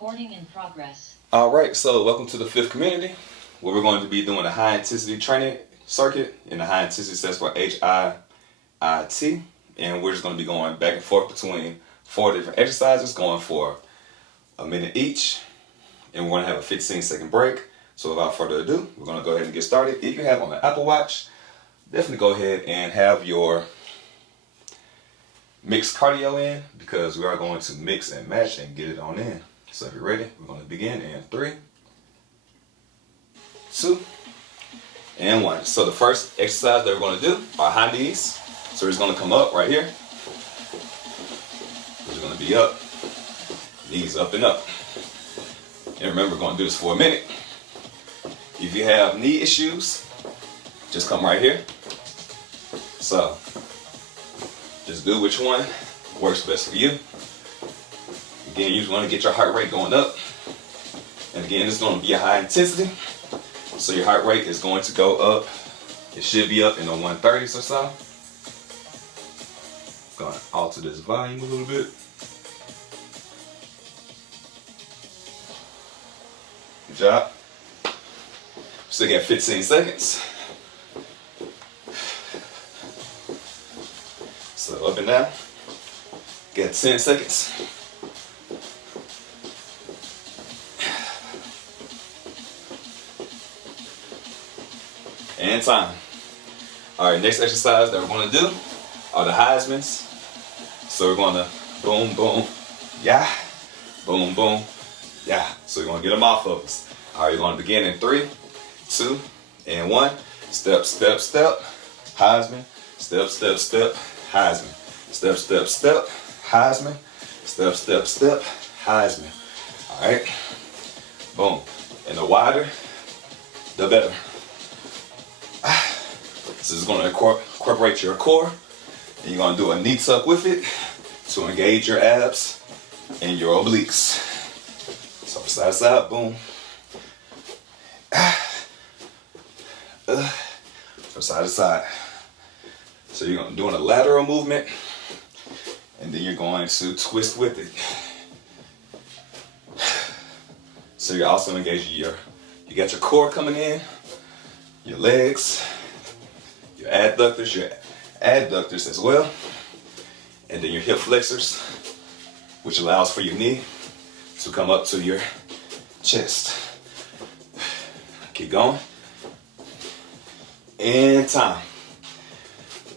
Recording in progress. Alright, so welcome to the fifth community, where we're going to be doing a high intensity training circuit, and the high intensity stands for HIIT, and we're just going to be going back and forth between 4 different exercises, going for a minute each, and we're going to have a 15-second break. So without further ado, we're going to go ahead and get started. If you have on the Apple Watch, definitely go ahead and have your mixed cardio in, because we are going to mix and match and get it on in. So if you're ready, we're going to begin in 3, 2, and 1. So the first exercise that we're going to do are high knees. So we're just going to come up right here. We're just going to be up, knees up and up. And remember, we're going to do this for a minute. If you have knee issues, just come right here. So just do which one works best for you. Again, you just want to get your heart rate going up. And again, it's going to be a high intensity. So your heart rate is going to go up. It should be up in the 130s or so. Going to alter this volume a little bit. Good job. Still got 15 seconds. So up and down. Got 10 seconds. And time. Alright, next exercise that we're going to do are the Heismans. So we're going to boom, boom, yeah, boom, boom, yeah. So we're going to get them off of us. Alright, you're going to begin in 3, 2, and 1. Step, step, step, Heisman. Step, step, step, Heisman. Step, step, step, Heisman. Step, step, step, Heisman. Alright, boom. And the wider, the better. This is going to incorporate your core, and you're going to do a knee tuck with it to engage your abs and your obliques. So from side to side, boom. From side to side. So you're going to do a lateral movement, and then you're going to twist with it. So you're also engaging you got your core coming in, your legs, your adductors as well, and then your hip flexors, which allows for your knee to come up to your chest. Keep going. And time.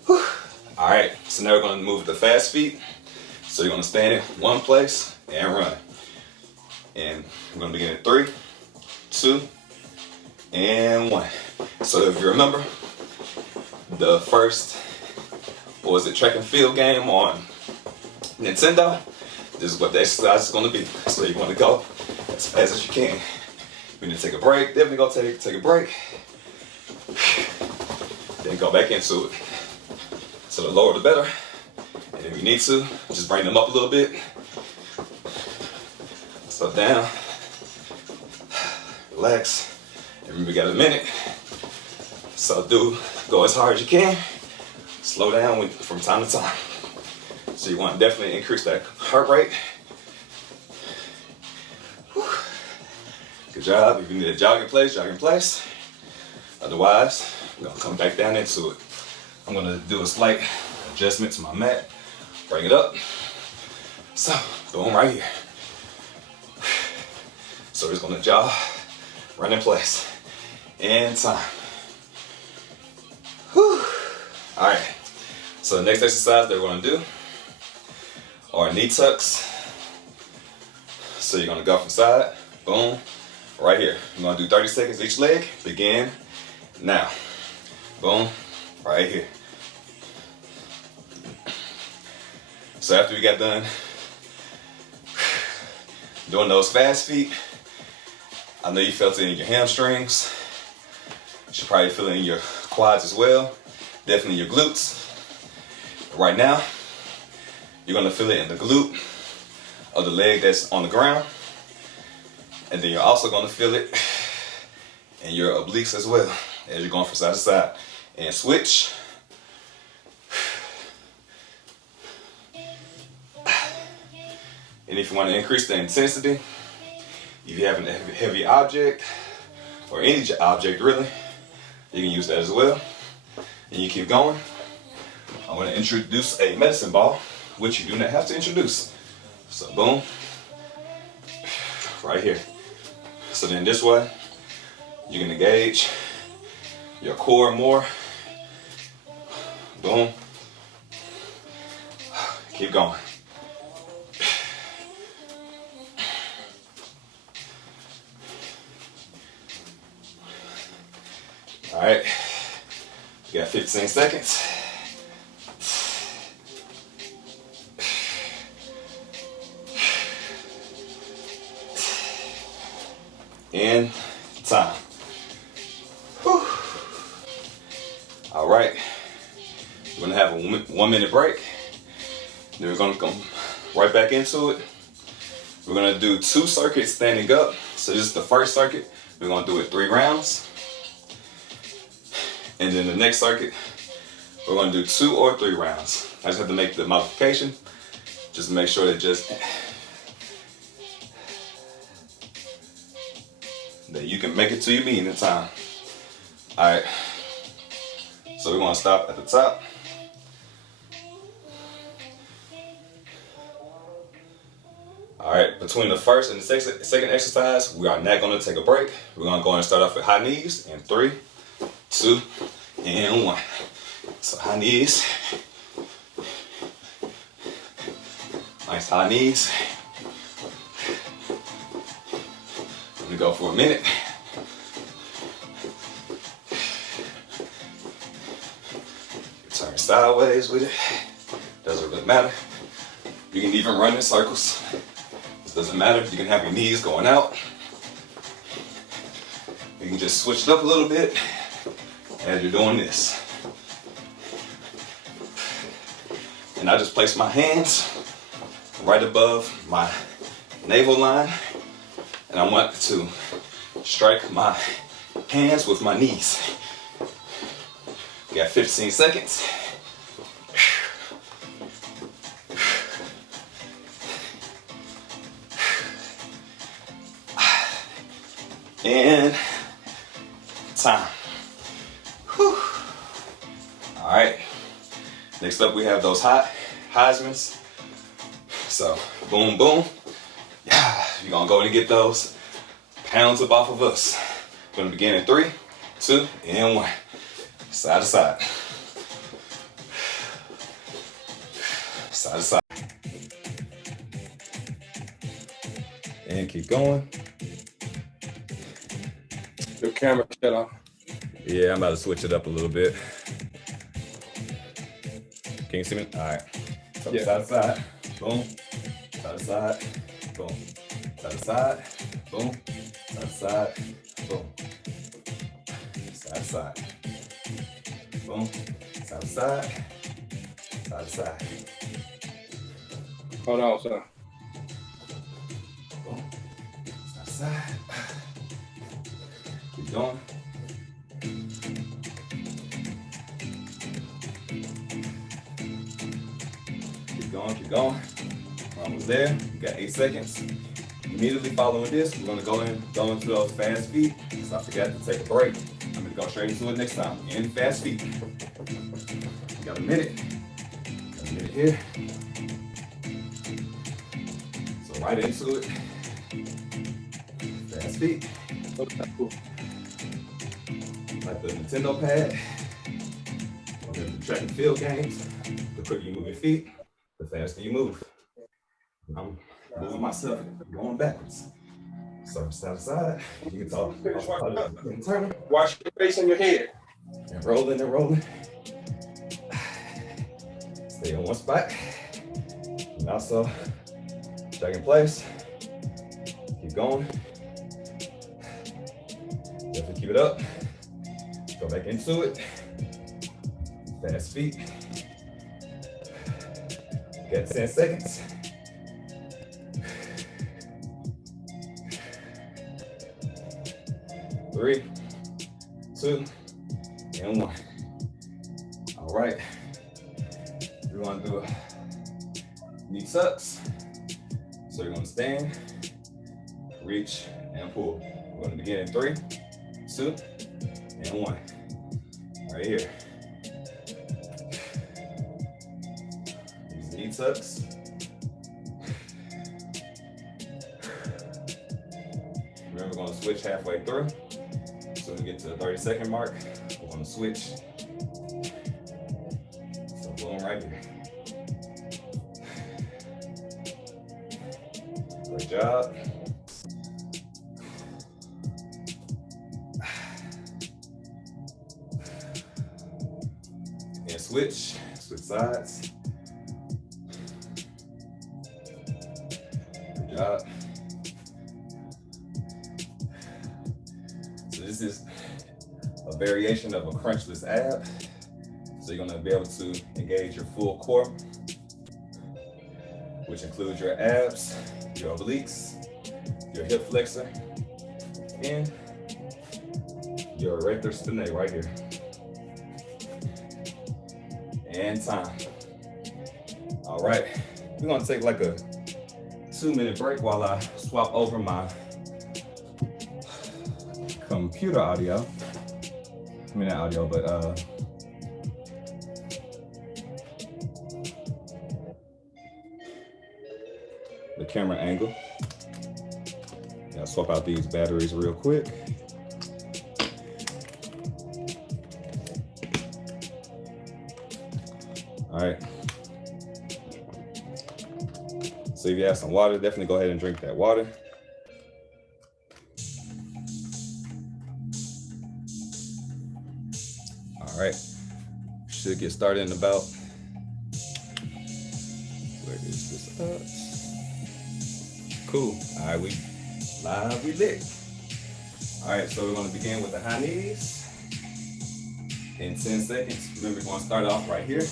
Whew. All right, so now we're going to move the fast feet. So you're going to stand in one place and run. And we're going to begin at 3, 2, and 1. So if you remember, the first, track and field game on Nintendo, this is what the exercise is going to be. So you want to go as fast as you can. We need to take a break. Definitely go take a break. Then go back into it. So the lower the better. And if you need to, just bring them up a little bit. So down. Relax. And remember, we got a minute. So go as hard as you can. Slow down from time to time. So you want to definitely increase that heart rate. Whew. Good job. If you need a jog in place. Otherwise, I'm going to come back down into it. I'm going to do a slight adjustment to my mat. Bring it up. So, boom, right here. So we're just going to jog, run in place. And time. Whew. All right, so the next exercise that we're going to do are knee tucks. So you're going to go from side, boom, right here. You're going to do 30 seconds each leg. Begin now. Boom, right here. So after we got done doing those fast feet, I know you felt it in your hamstrings. You should probably feel it in your quads as well. Definitely your glutes. Right now, you're going to feel it in the glute of the leg that's on the ground. And then you're also going to feel it in your obliques as well, as you're going from side to side. And switch. And if you want to increase the intensity, If you have a heavy object, or any object really, you can use that as well. And you keep going. I'm gonna introduce a medicine ball, which you do not have to introduce. So boom, right here. So then this way, you can engage your core more. Boom. Keep going. All right, you got 15 seconds. And time. Whew. All right, we're gonna have a 1 minute break. Then we're gonna come right back into it. We're gonna do 2 circuits standing up. So this is the first circuit. We're gonna do it 3 rounds. And then the next circuit, we're gonna do 2 or 3 rounds. I just have to make the modification. Just make sure that you can make it to your meeting in time. All right, so we're gonna stop at the top. All right, between the first and the second exercise, we are not gonna take a break. We're gonna go and start off with high knees in 3, 2, and 1. So high knees. Nice high knees. Let me go for a minute. Turn sideways with it. Doesn't really matter. You can even run in circles. It doesn't matter. You can have your knees going out. You can just switch it up a little bit as you're doing this. And I just place my hands right above my navel line. And I want to strike my hands with my knees. We got 15 seconds. And time. Whew. All right. Next up, we have those Heismans. So, boom, boom. Yeah, you're gonna go and get those pounds up off of us. We're gonna begin in 3, 2, and 1. Side to side. Side to side. And keep going. Your camera shut off. Yeah, I'm about to switch it up a little bit. Can you see me? All right. So Yeah. side to side. Boom. Side to side. Boom. Side to side. Boom. Side to side. Boom. Side to side. Boom. Side to side. Side to side. Hold on, son. Boom. Side to side. Keep going. Keep going, keep going. Almost there. You got 8 seconds. Immediately following this, we're gonna go into those fast feet. So I forgot to take a break. I'm gonna go straight into it next time. In fast feet. You got a minute. Got a minute here. So right into it. Fast feet. Like the Nintendo pad. Or the track and field games. The quicker you move your feet, the faster you move. I'm moving myself, going backwards. So side to side, you can talk. Turn. Watch your face and your head. And rolling and rolling. Stay in one spot. And also, check in place. Keep going. Definitely keep it up. Go back into it. Fast feet. Got 10 seconds. Three, 2, and 1. All right. We're gonna do knee tucks. So you're gonna stand, reach, and pull. We're gonna begin in 3, 2, and 1. Right here. Use knee tucks. Remember, we're gonna switch halfway through. So when we get to the 30-second mark, we're gonna switch. So boom, right here. Great job. And switch sides. Good job. So this is a variation of a crunchless ab. So you're gonna be able to engage your full core, which includes your abs, your obliques, your hip flexor, and your erector spinae right here. And time. All right, we're gonna take like a 2-minute break while I swap over my computer audio. I mean, not audio, but the camera angle. I'll swap out these batteries real quick. All right. So if you have some water, definitely go ahead and drink that water. All right. Should get started in about, where is this at? Cool. All right, we live, we lit. All right, so we're gonna begin with the high knees in 10 seconds. Remember, we're gonna start off right here.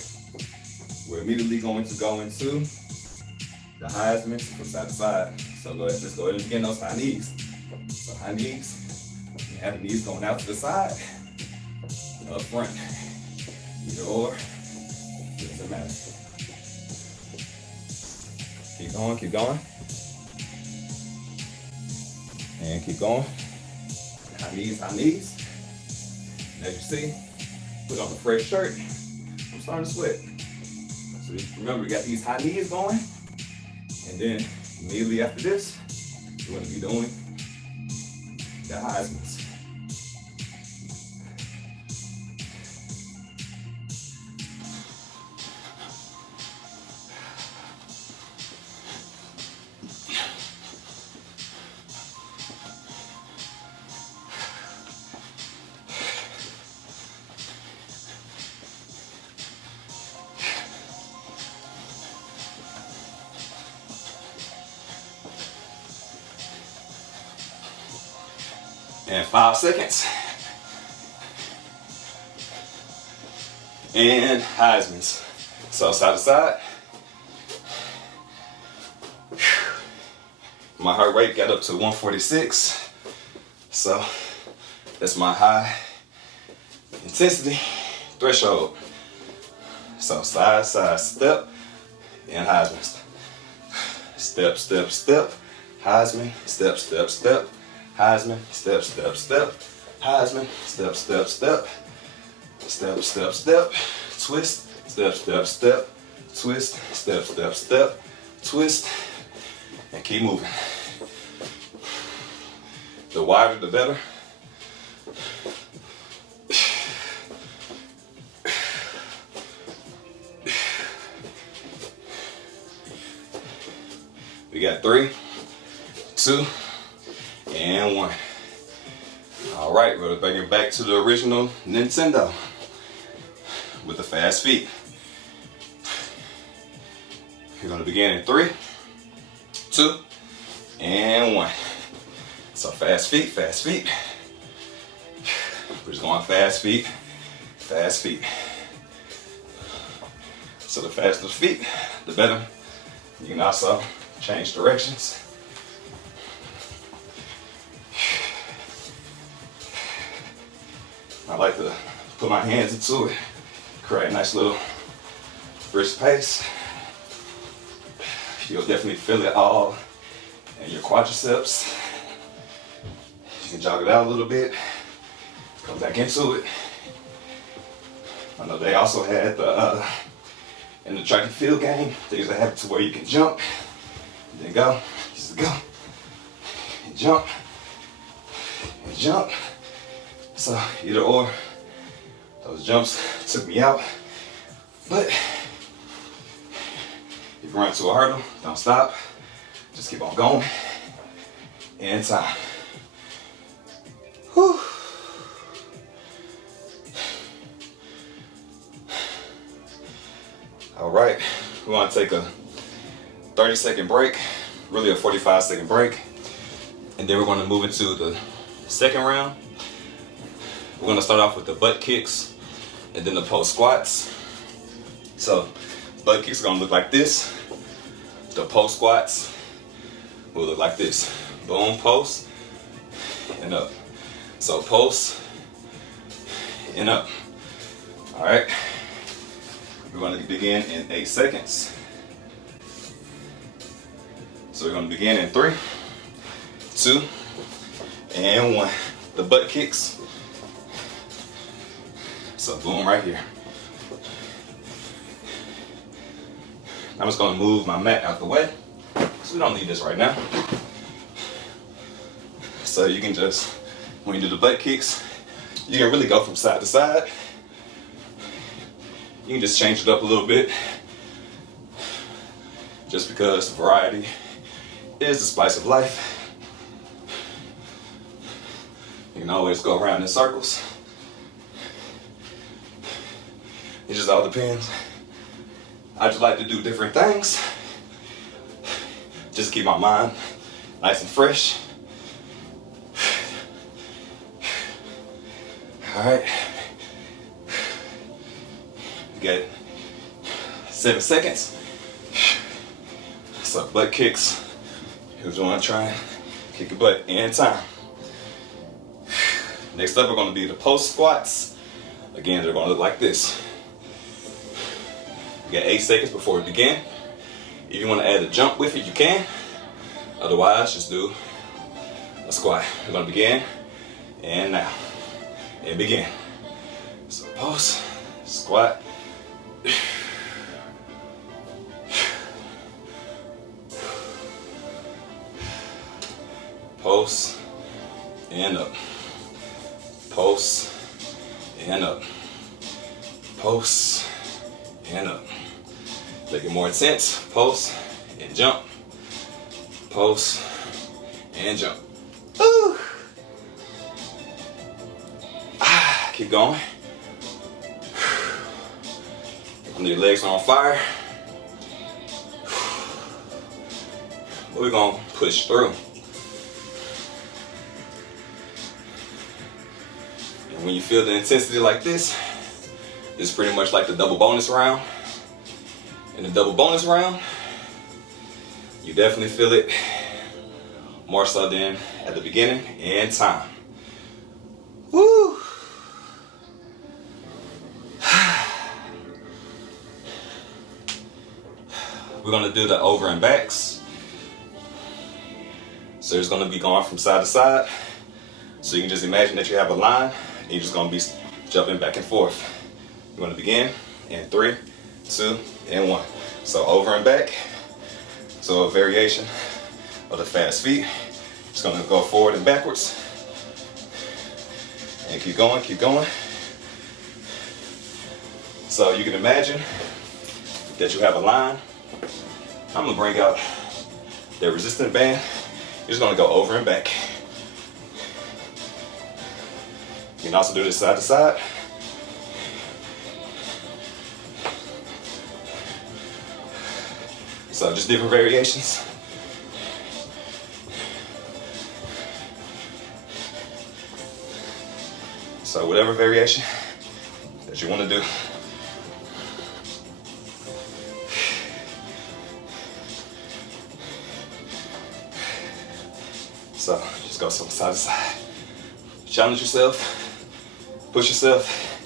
We're immediately going to go into the Heisman from side to side. So let's go ahead and begin those high knees. So high knees, you have the knees going out to the side, up front, either or, doesn't matter. Keep going, keep going. And keep going. High knees, high knees. And as you see, put on a fresh shirt. I'm starting to sweat. So remember, we got these high knees going. And then immediately after this, we're going to be doing the Heismans. And 5 seconds. And Heismans. So side to side. My heart rate got up to 146. So that's my high intensity threshold. So side, side, step, and Heismans. Step, step, step, Heisman, step, step, step. Heisman, step, step, step. Heisman, step, step, step. Step, step, step. Twist, step, step, step. Twist, step, step, step. Twist, and keep moving. The wider, the better. We got 3, 2, and 1. All right, we're gonna bring it back to the original Nintendo with the fast feet. We're gonna begin in 3, 2, and 1. So fast feet, fast feet. We're just going fast feet, fast feet. So the faster the feet, the better. You can also change directions. I like to put my hands into it, create a nice little brisk pace. You'll definitely feel it all in your quadriceps, and jog it out a little bit. Come back into it. I know they also had the in the track and field game, they used to have it to where you can jump, and then go, just go, and jump, and jump. So either or, those jumps took me out. But if you run into a hurdle, don't stop. Just keep on going. And time. Whew. All right, we're gonna take a 30-second break, really a 45-second break. And then we're gonna move into the second round. We're gonna start off with the butt kicks and then the post squats. So butt kicks are gonna look like this. The post squats will look like this. Boom, post, and up. So post, and up. All right, we're gonna begin in 8 seconds. So we're gonna begin in 3, 2, and 1. The butt kicks. So boom, right here. I'm just gonna move my mat out the way, so we don't need this right now. So you can just, when you do the butt kicks, you can really go from side to side. You can just change it up a little bit, just because variety is the spice of life. You can always go around in circles. It just all depends. I just like to do different things. Just keep my mind nice and fresh. All right. You got 7 seconds. So butt kicks. Here's what I'm trying. Kick your butt in time. Next up, we're gonna be the post squats. Again, they're gonna look like this. You got 8 seconds before we begin. If you want to add a jump with it, you can. Otherwise, just do a squat. We're gonna begin, and now, and begin. So post, squat. Post, and up. Post, and up. Post, and up. Make it more intense. Post and jump. Post and jump. Ooh. Keep going. When your legs are on fire, but we're gonna push through. And when you feel the intensity like this, it's pretty much like the double bonus round. In the double bonus round, you definitely feel it more so than at the beginning and time. Woo! We're gonna do the over and backs. So it's gonna be going from side to side. So you can just imagine that you have a line and you're just gonna be jumping back and forth. We're gonna begin in 3, 2, and 1. So over and back. So a variation of the fast feet. Just gonna go forward and backwards. And keep going, keep going. So you can imagine that you have a line. I'm gonna bring out the resistance band. You're just gonna go over and back. You can also do this side to side. So just different variations. So whatever variation that you want to do. So just go from side to side. Challenge yourself, push yourself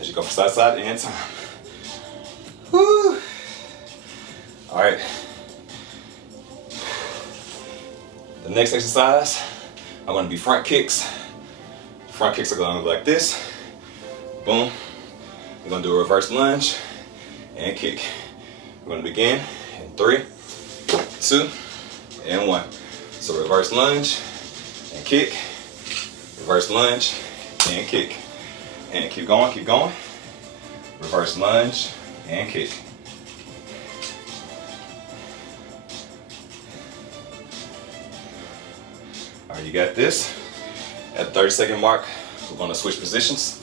as you go from side to side and time. Woo! All right. The next exercise, I'm are gonna be front kicks. Front kicks are gonna be like this. Boom. We're gonna do a reverse lunge and kick. We're gonna begin in 3, 2, and 1. So reverse lunge and kick. Reverse lunge and kick. And keep going, keep going. Reverse lunge and kick. All right, you got this. At the 30-second mark, we're gonna switch positions.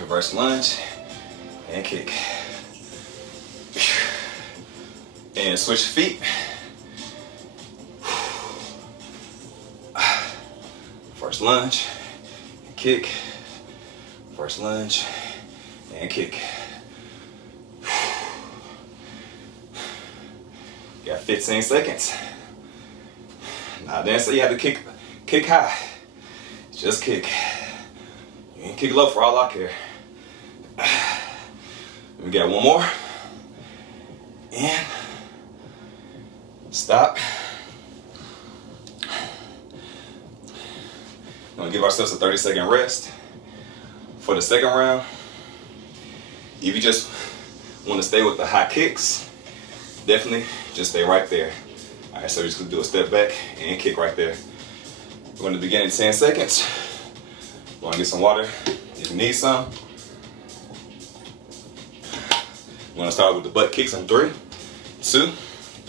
Reverse lunge and kick. And switch feet. First lunge and kick. First lunge and kick. You got 15 seconds. Now then, so you have to kick high. Just kick. You can kick low for all I care. We got one more. And stop. We're gonna give ourselves a 30-second rest. For the second round, if you just want to stay with the high kicks, definitely just stay right there. All right, so we're just gonna do a step back and kick right there. We're gonna begin in 10 seconds. We're gonna get some water if you need some. We're gonna start with the butt kicks in 3, 2,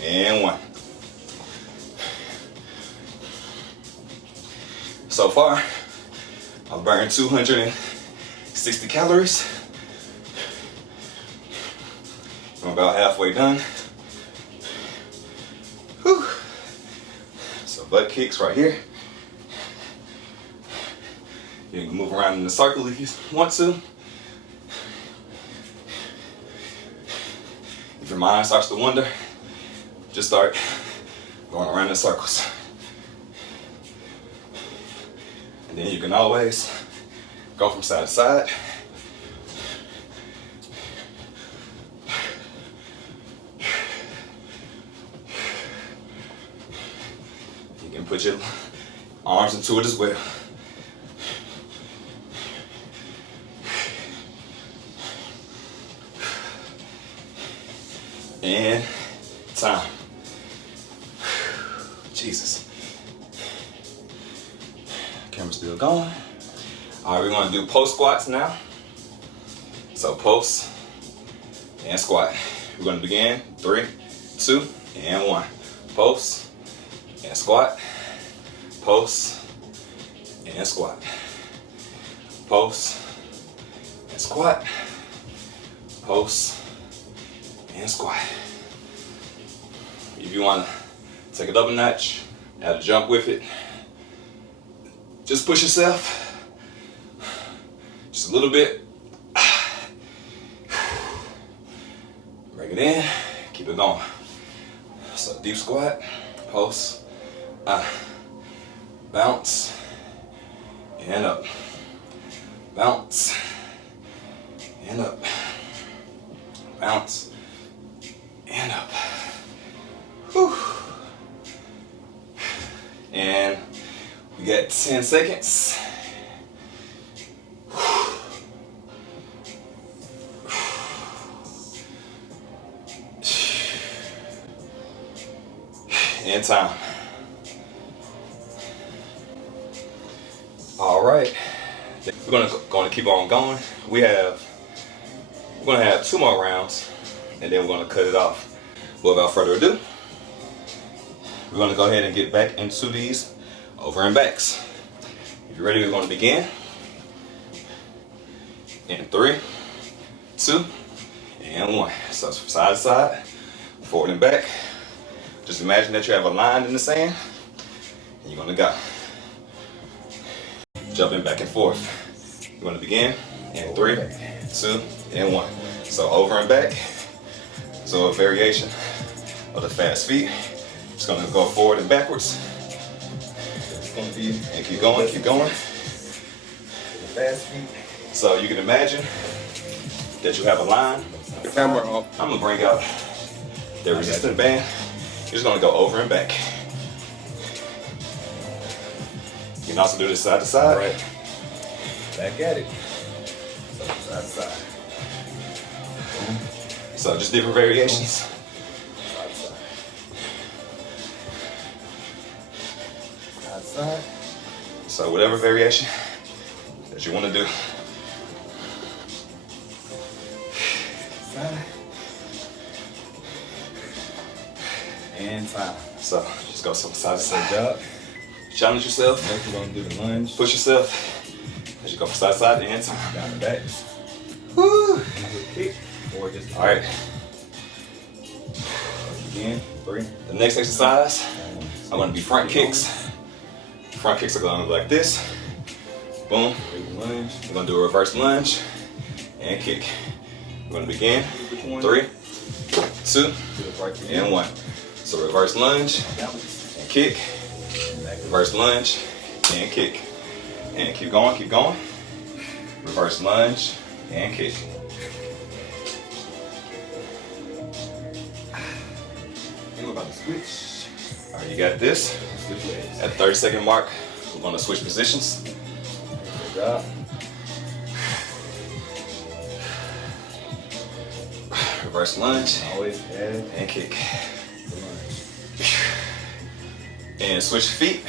and 1. So far, I've burned 260 calories. I'm about halfway done. Whew. So butt kicks right here. You can move around in the circle if you want to. If your mind starts to wander, just start going around in circles. And then you can always go from side to side. You can put your arms into it as well. And time. Jesus. Camera's still going. All right, we're gonna do post squats now. So post and squat. We're gonna begin 3, 2, and 1. Post and squat. Post and squat. Post and squat. Post and squat. If you want to take it up a notch, add a jump with it, just push yourself just a little bit. Bring it in, keep it going. So deep squat, post, bounce, and up, bounce, and up, bounce, and up. Whew. And we got 10 seconds. And time. All right. We're gonna keep on going. We're gonna have 2 more rounds, and then we're gonna cut it off. But without further ado, we're gonna go ahead and get back into these over and backs. If you're ready, we're gonna begin in 3, 2, and 1. So side to side, forward and back. Just imagine that you have a line in the sand, and you're gonna go. Jumping back and forth. We're gonna begin in 3, 2, and 1. So over and back. So a variation of the fast feet. Just gonna go forward and backwards. And keep going, keep going. Fast feet. So you can imagine that you have a line. The camera off. I'm gonna bring out The resistance band, you're just gonna go over and back. You can also do this side to side. All right. Back at it. So side to side. So just different variations. Side to side. Side to side. So whatever variation that you want to do. Side. And time. So just go from side to Good side. job. Challenge yourself. Next we're gonna do the lunge. Push yourself. As you go from side to side and time. Down the back. Woo! Kick. Or just All right. again. 3. The next exercise, I'm gonna be front kicks. Front kicks are gonna look like this. Boom. Lunge. We're gonna do a reverse lunge and kick. We're gonna begin. 3, 2, and 1. So reverse lunge and kick. Reverse lunge and kick. And keep going, keep going. Reverse lunge and kick. And we're about to switch. All right, you got this. Switch legs. At the 30-second mark, we're gonna switch positions. Good job. Reverse lunge Always add and kick. the lunge. And switch feet.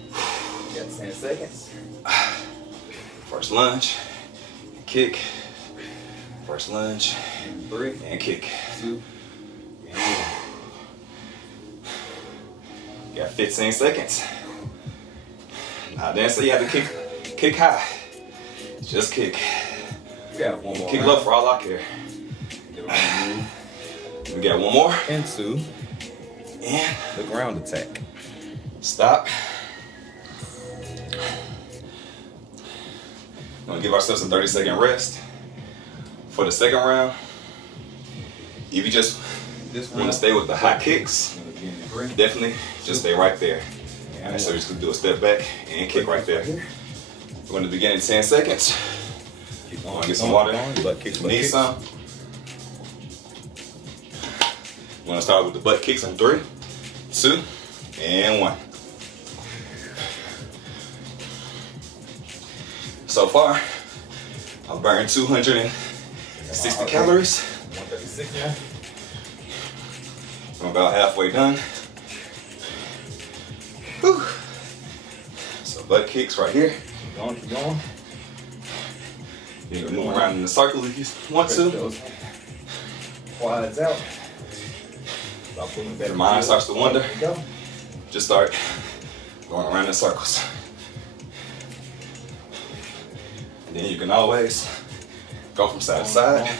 You got 10 seconds. First lunge, kick. First lunge, 3, and kick. 2, and 1. You got 15 seconds. Now then, so you have to kick high. Just kick. We got one more. Kick low for all I care. We got one more. Into And the ground attack. stop. We're gonna give ourselves a 30-second rest. For the second round, if you just want to stay with the high kicks, definitely just stay right there. Alright, so we're just gonna do a step back and kick right there. We're gonna begin in 10 seconds. Keep Wanna get some water? Butt kicks. Need some? We're gonna start with the butt kicks in 3, 2, and 1. So far, I've burned 260 calories. 136 now. I'm about halfway done. Whew. So butt kicks right here. Keep going, keep going. You can move around in the circle if you want to. Those quads out. Stop pulling back. Your mind starts to wander. Go. Just start going around in circles. And then you can always go from side to side.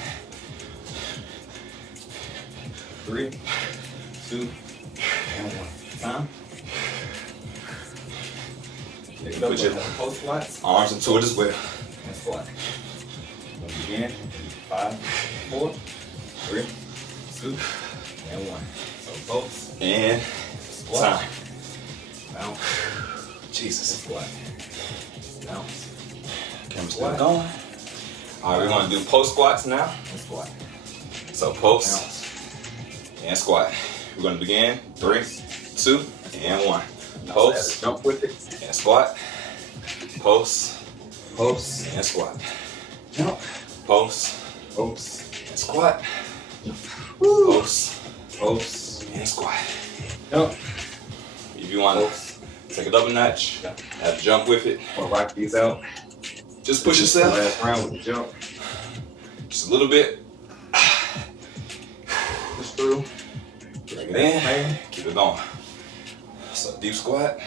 3, 2, and 1. Time. You can put your post squats arms into it as well. and squat. We'll begin. 5, 4, 3, 2, and 1. So post, And squat, time. bounce, Jesus. squat, bounce, Camera's still going. All right, we're gonna do post squats now. and squat. So post Bounce. and squat. We're gonna begin. 3, 2, and 1. Post Jump with it. and squat. Post Post, and squat. jump, Post post, and squat. Post post, and squat. jump, If you want post. to take it up a notch, have to jump with it. Or rock these out. Just push The yourself last round with the jump. just a little bit. Push through. Bring it in. Keep it going. So deep squat.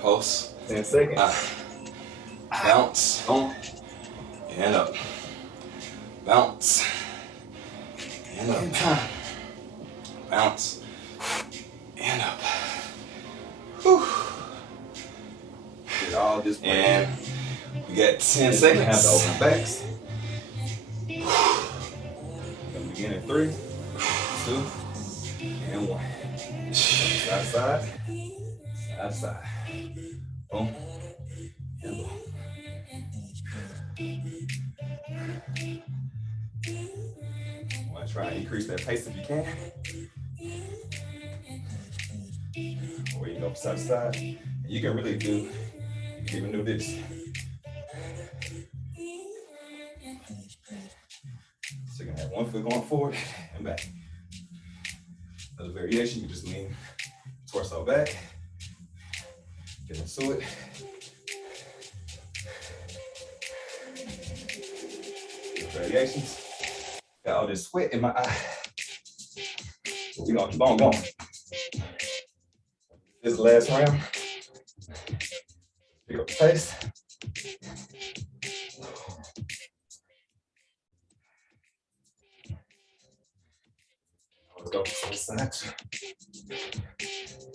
Post. 10 seconds. Bounce. On. And up. Bounce. And up. Time. Bounce. And up. Whew. Get all this. And we got 10 Have the seconds. open backs. Gonna begin in 3, 2, and 1. Side side. Side side. Boom. And boom. want to try and increase that pace if you can. Or you can go side to side. And you can really do, you can even do this. So you're gonna have one foot going forward and back. Another variation, you just lean torso back, get into it. Variations. Got all this sweat in my eye. We're gonna keep on going. This last round. Pick up the pace. Let's go to the side.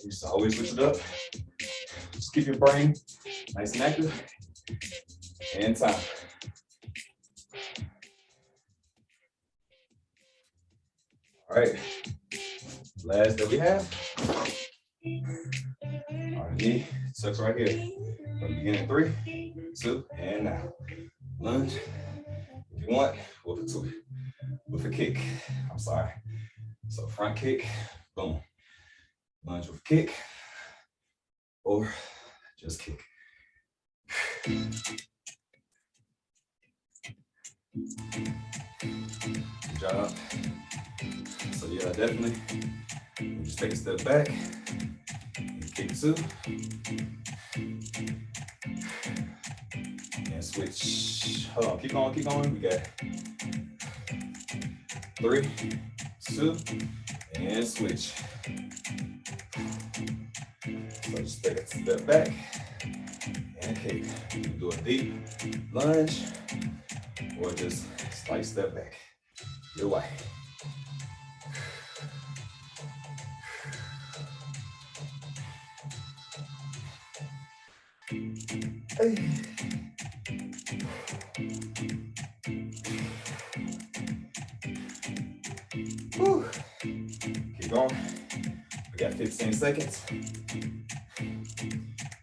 You just always switch it up. Just keep your brain nice and active. And time. All right. Last that we have. Our knee tucks right here. From the beginning, 3, 2, and now. Lunge. If you want, with a kick. I'm sorry. So front kick, boom. Lunge with kick, or just kick. Good job. So yeah, definitely. Just take a step back. Kick 2. And switch. Hold on, keep going. We got 3, 2, and switch. So just take a step back and kick. You can do a deep lunge or just slight step back. Your way. Hey. Whew. Keep going. We got 15 seconds.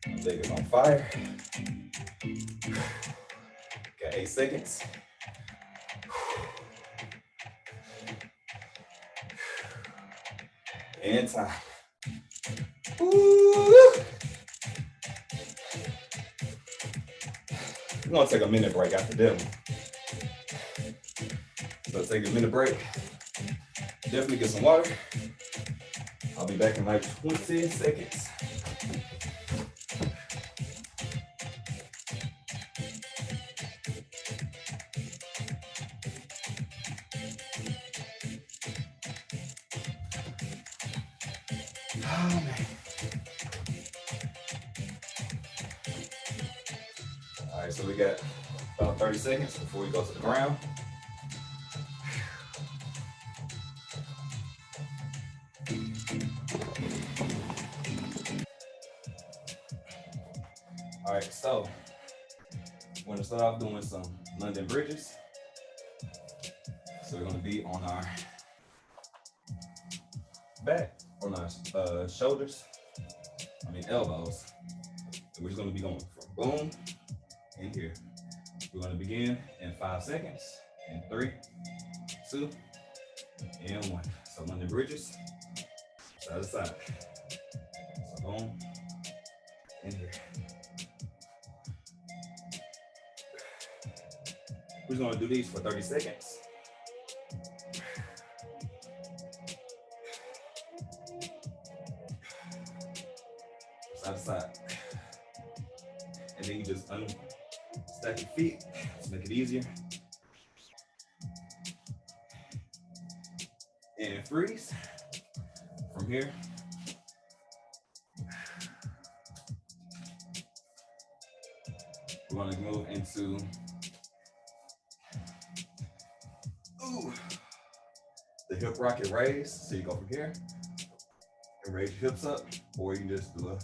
My leg is on fire. Got 8 seconds. And time. Woo. We're gonna take a minute break after that one. So take a minute break. Definitely get some water. I'll be back in like 20 seconds. Oh man. All right, so we got about 30 seconds before we go to the ground. All right, so we're gonna start off doing some London bridges. So we're gonna be on our back, on our shoulders, elbows. And we're just gonna be going from boom in here. We're gonna begin in 5 seconds. In 3, 2, and 1. So London bridges, side to side. So boom, in here. We're just gonna do these for 30 seconds. Side to side. And then you just unstack your feet to make it easier. And freeze from here. We're gonna move into the hip rocket raise. So you go from here and raise your hips up, or you can just do a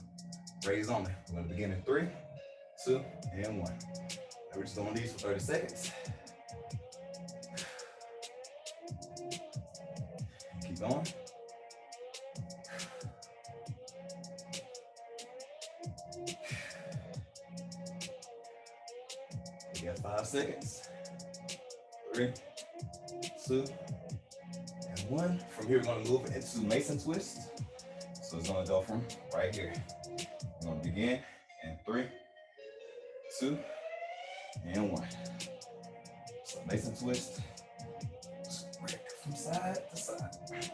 raise only. We're gonna begin in 3, 2, and 1. And we're just doing these for 30 seconds. Keep going. You got 5 seconds. 3, 2, one. From here, we're gonna move into Mason twist. So it's gonna go from right here. We're gonna begin in 3, 2, and 1. So Mason twist, spread from side to side.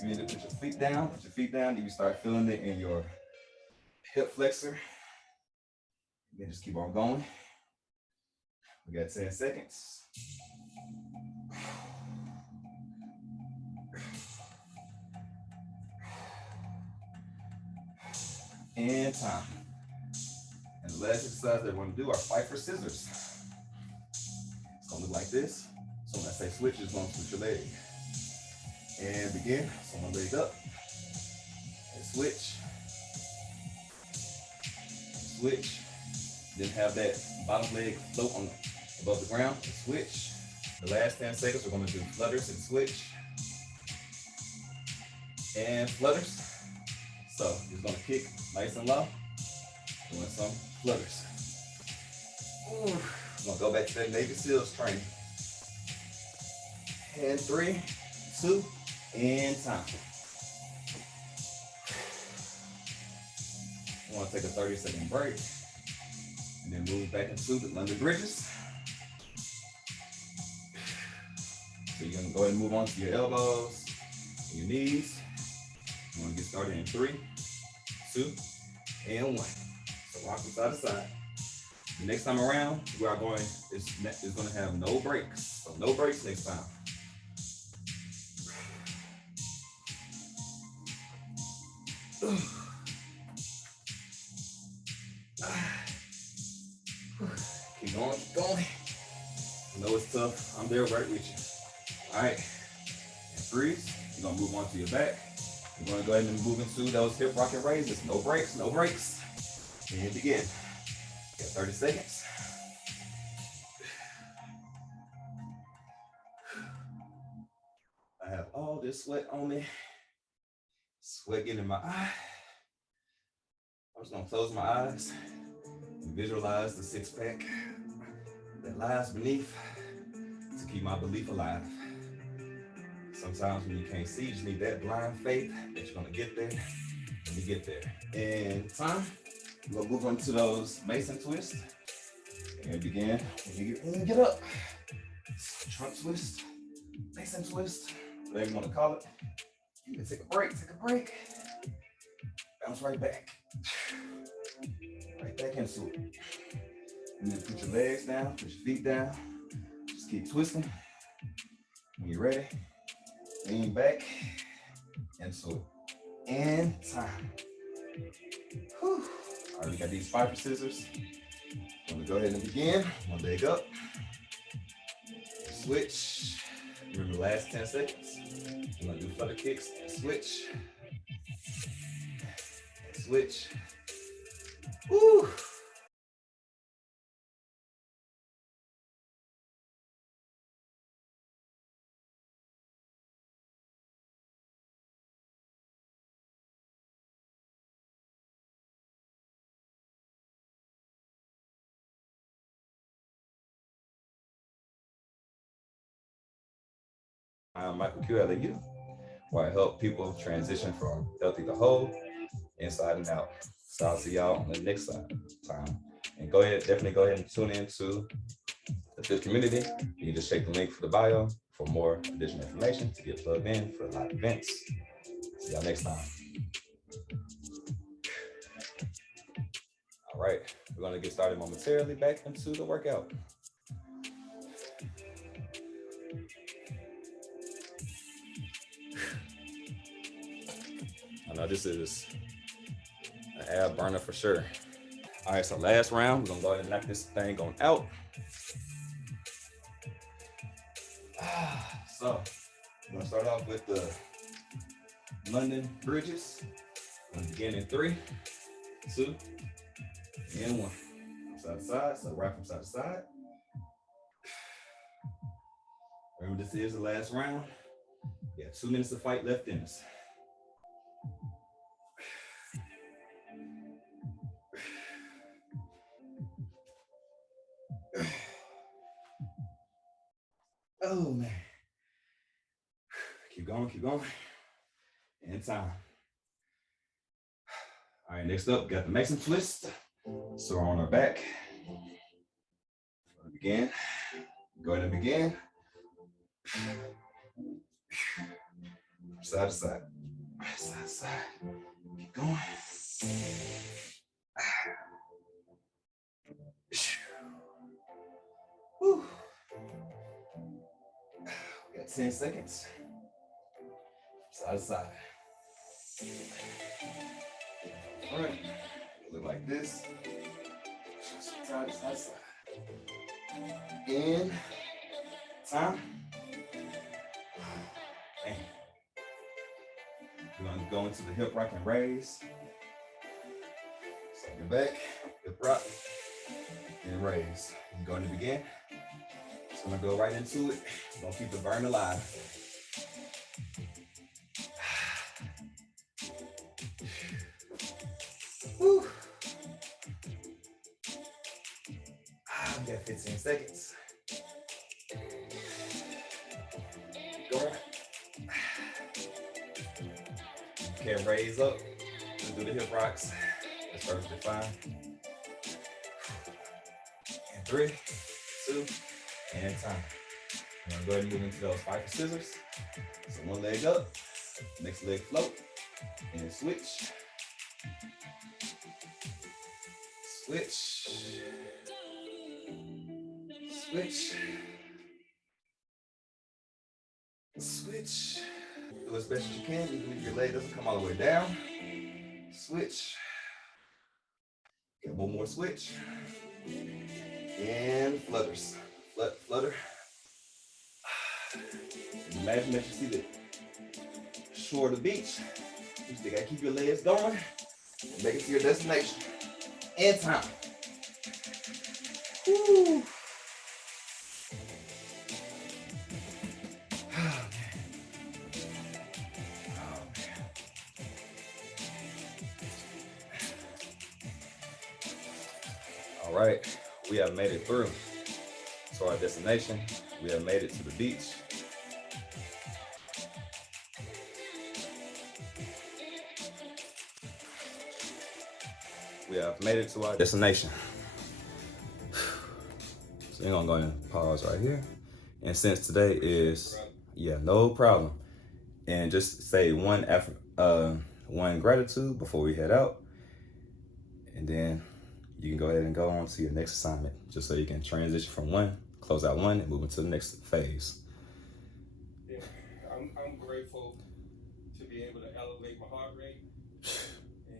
You need to put your feet down. Put your feet down. You start feeling it in your hip flexor. Then just keep on going. We got 10 seconds. And time. And the last exercise that we're gonna do are fight for scissors. It's gonna look like this. So when I say switch, it's gonna switch your leg. And begin. So one leg up. And switch. Switch. Then have that bottom leg float on above the ground. And switch. The last 10 seconds, we're gonna do flutters and switch. And flutters. So just gonna kick nice and low. Doing some flutters. Ooh. I'm gonna go back to that Navy SEALs training. And 3, 2, and time. I want to take a 30-second break and then move back into the London bridges. So you're gonna go ahead and move on to your elbows and your knees. You want to get started in 3, 2, and 1. So rock from side to side. The next time around, we are going, it's going to have no breaks. So no breaks next time. Keep going, keep going. I know it's tough. I'm there right with you. All right. And freeze. You're going to move on to your back. You're going to go ahead and move into those hip rocket raises. No breaks, no breaks. And begin. Got 30 seconds. I have all this sweat on me. Sweat getting in my eye. I'm just going to close my eyes and visualize the six-pack that lies beneath to keep my belief alive. Sometimes when you can't see, you just need that blind faith that you're gonna get there when you get there. And time, we're gonna move on to those Mason twists. And begin, when you get up. Trunk twist, Mason twist, whatever you wanna call it. You can take a break. Bounce right back. Right back into it. And then put your legs down, put your feet down. Just keep twisting. When you're ready, lean back into it. And time. Whew. All right, we got these fiber scissors. I'm gonna go ahead and begin. One leg up. Switch. Remember the last 10 seconds. I'm gonna do flutter kicks and switch. And switch. Woo. I'm Michael Q. LAU, where I help people transition from healthy to whole, inside and out. So I'll see y'all on the next time. And definitely go ahead and tune in to the fifth community. You can just check the link for the bio for more additional information to get plugged in for live events. See y'all next time. All right, we're gonna get started momentarily back into the workout. I know this is an ab burner for sure. All right, so last round, we're gonna go ahead and knock this thing on out. So we're gonna start off with the London bridges. I'm gonna begin in 3, 2, and 1. Side to side, so right from side to side. Remember, this is the last round. We have 2 minutes of fight left in us. Oh man. Keep going, keep going. And time. All right, next up, we got the Mexican twist. So we're on our back. Again. Go ahead and begin. Side to side. Side to side. Keep going. Whew. We got 10 seconds. Side to side. All right. Look like this. Side to side to side. In. Time. Man. We're gonna go into the hip rock and raise. So your back, hip rock, and raise. You're going to begin. So I'm gonna go right into it. We're gonna keep the burn alive. Whew. We got 15 seconds. Keep going. Okay, raise up. Let's do the hip rocks. That's perfectly fine. And 3, 2, and time. I'm gonna go ahead and move into those spiker scissors. So one leg up, next leg float, and switch. Switch. Switch. Switch. Do as best as you can, even if your leg doesn't come all the way down. Switch. Get one more switch. And flutters. Flutter. Imagine that you see the shore of the beach. You still gotta keep your legs going and make it to your destination. And time. Woo. All right, we have made it through to our destination. We have made it to the beach. We have made it to our destination. So you're gonna go ahead and pause right here. And since today is, yeah, no problem. And just say one gratitude before we head out. And then you can go ahead and go on to your next assignment, just so you can transition from one, close out one, and move into the next phase. Yeah, I'm grateful to be able to elevate my heart rate and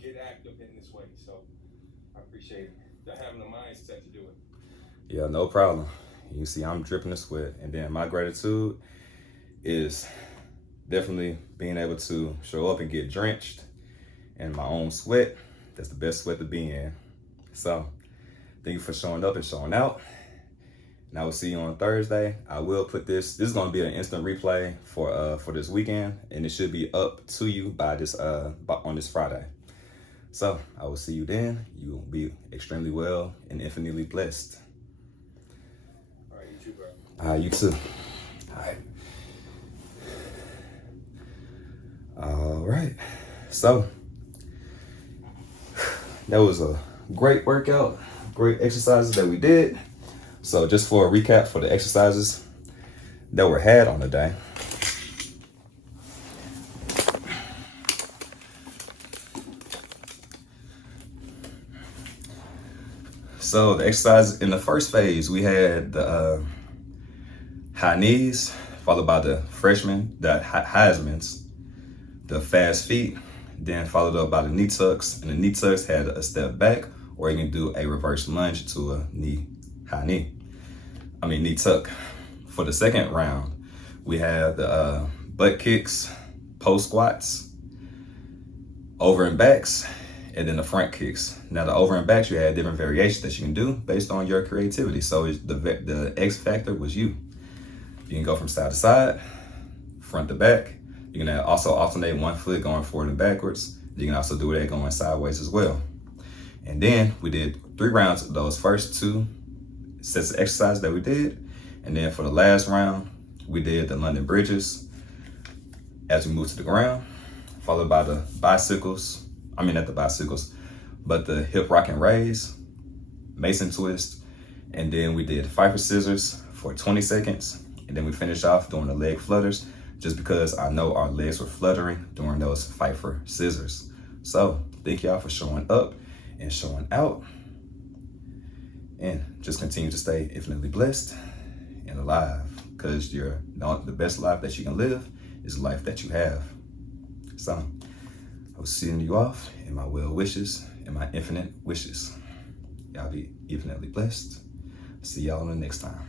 get active in this way. So I appreciate having the mindset to do it. Yeah, no problem. You see, I'm dripping the sweat, and then my gratitude is definitely being able to show up and get drenched in my own sweat. That's the best sweat to be in. So thank you for showing up and showing out. And I will see you on Thursday. I will put this is going to be an instant replay for this weekend, and it should be up to you by on this Friday. So I will see you then. You will be extremely well and infinitely blessed. All right, you too, bro. All right, you too. All right. All right. So that was a great workout, great exercises that we did. So just for a recap for the exercises that were had on the day. So the exercises in the first phase, we had the high knees, followed by the Heisman's, the fast feet, then followed up by the knee tucks. And the knee tucks had a step back, or you can do a reverse lunge to a knee tuck. For the second round, we have the butt kicks, post squats, over and backs, and then the front kicks. Now the over and backs, you had different variations that you can do based on your creativity. So the X factor was you. You can go from side to side, front to back. You can also alternate one foot going forward and backwards. You can also do that going sideways as well. And then we did 3 rounds of those first 2 sets of exercise that we did. And then for the last round, we did the London bridges as we moved to the ground, followed by the bicycles. I mean, not the bicycles, but the hip rock and raise, Mason twist. And then we did Pfeiffer scissors for 20 seconds. And then we finished off doing the leg flutters, just because I know our legs were fluttering during those Pfeiffer scissors. So thank y'all for showing up and showing out. And just continue to stay infinitely blessed and alive, because the best life that you can live is the life that you have. So I will send you off in my well wishes and my infinite wishes. Y'all be infinitely blessed. See y'all on the next time.